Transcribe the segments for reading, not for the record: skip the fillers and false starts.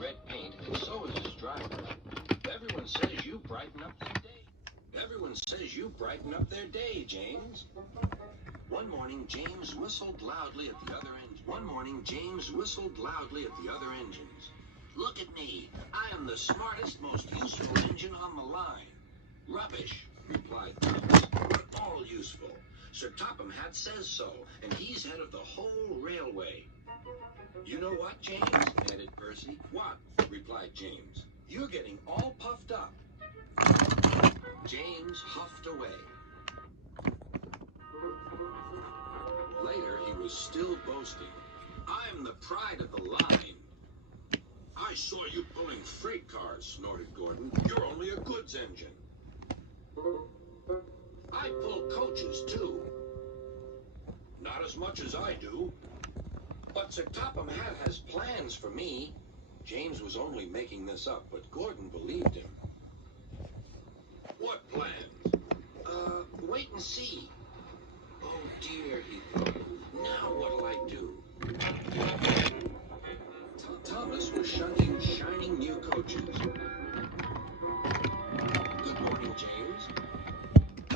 red paint, and so is his driver. Everyone says you brighten up their day. Everyone says you brighten up their day, James. One morning, James whistled loudly at the other engine. One morning, James whistled loudly at the other engines. Look at me. I am the smartest, most useful engine on the line. Rubbish, replied Thomas. We're all useful. Sir Topham Hatt says so, and he's head of the whole railway. You know what, James? Added Percy. What? Replied James. You're getting all puffed up. James huffed away. Later, he was still boasting. I'm the pride of the line. I saw you pulling freight cars, snorted Gordon. You're only a goods engine. I pull coaches, too. Not as much as I do. But Sir Topham Hatt has plans for me. James was only making this up, but Gordon believed him. What plans? Wait and see. Oh dear, he thought. Now what'll I do? Thomas was shunting shining new coaches. Good morning, James.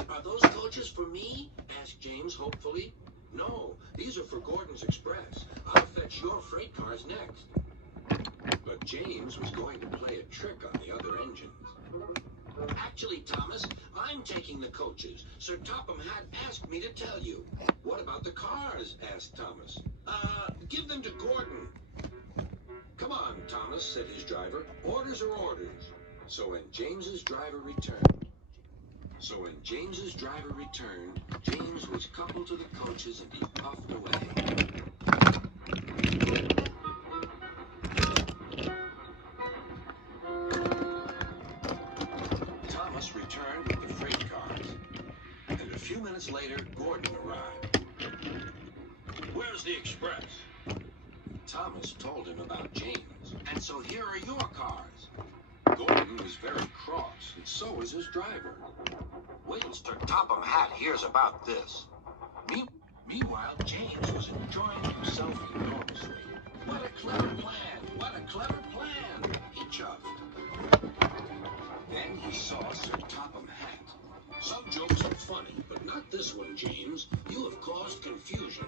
Are those coaches for me? Asked James hopefully. No, these are for Gordon's Express. I'll fetch your freight cars next. But James was going to play a trick on the other engines. Actually, Thomas, I'm taking the coaches. Sir Topham Hatt asked me to tell you. What about the cars? Asked Thomas. Give them to Gordon. Come on, Thomas, said his driver. Orders are orders. So when James's driver returned, James was coupled to the coaches and he puffed away. Thomas returned with the freight cars, and a few minutes later, Gordon arrived. Where's the express? Thomas told him about James, and so here are your cars. Gordon was very cross, and so was his driver. Wait till Sir Topham Hatt hears about this. Meanwhile, James was enjoying himself enormously. What a clever plan! What a clever plan! He chuffed. Then he saw Sir Topham Hatt. Some jokes are funny, but not this one, James. You have caused confusion.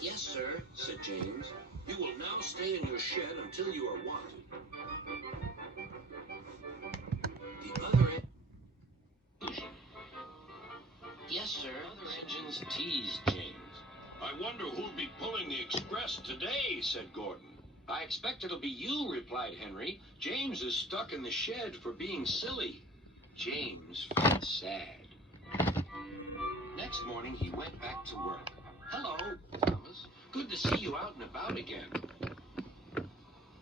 Yes, sir, said James. You will now stay in your shed until you are wanted. The other engine. Yes, sir. Other engines teased James. I wonder who'll be pulling the express today, said Gordon. I expect it'll be you, replied Henry. James is stuck in the shed for being silly. James felt sad. Next morning, he went back to work. Hello, Thomas. Good to see you out and about again.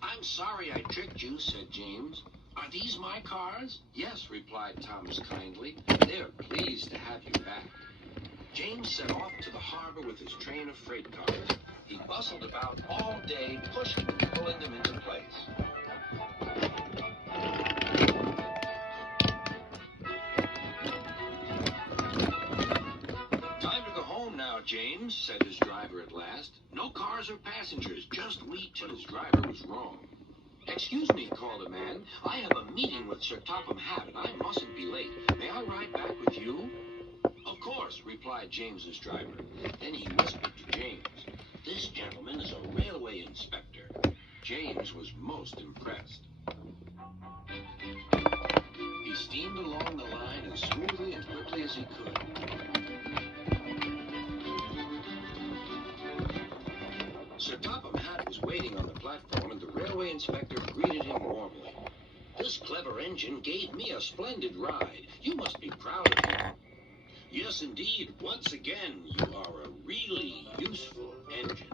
I'm sorry I tricked you, said James. Are these my cars? Yes, replied Thomas kindly. They're pleased to have you back. James set off to the harbor with his train of freight cars. He bustled about all day, pushing and pulling them into place. Time to go home now, James, said his driver at last. No cars or passengers, just we two. But his driver was wrong. Excuse me, called a man. I have a meeting with Sir Topham Hatt, and I mustn't be late. May I ride back with you? Of course, replied James's driver. Then he whispered to James, this gentleman is a railway inspector. James was most impressed. He steamed along the line as smoothly and quickly as he could. Sir Topham Hatt was waiting on the platform, and the railway inspector greeted him warmly. This clever engine gave me a splendid ride. You must be proud of me. Yes, indeed. Once again, you are a really useful engine.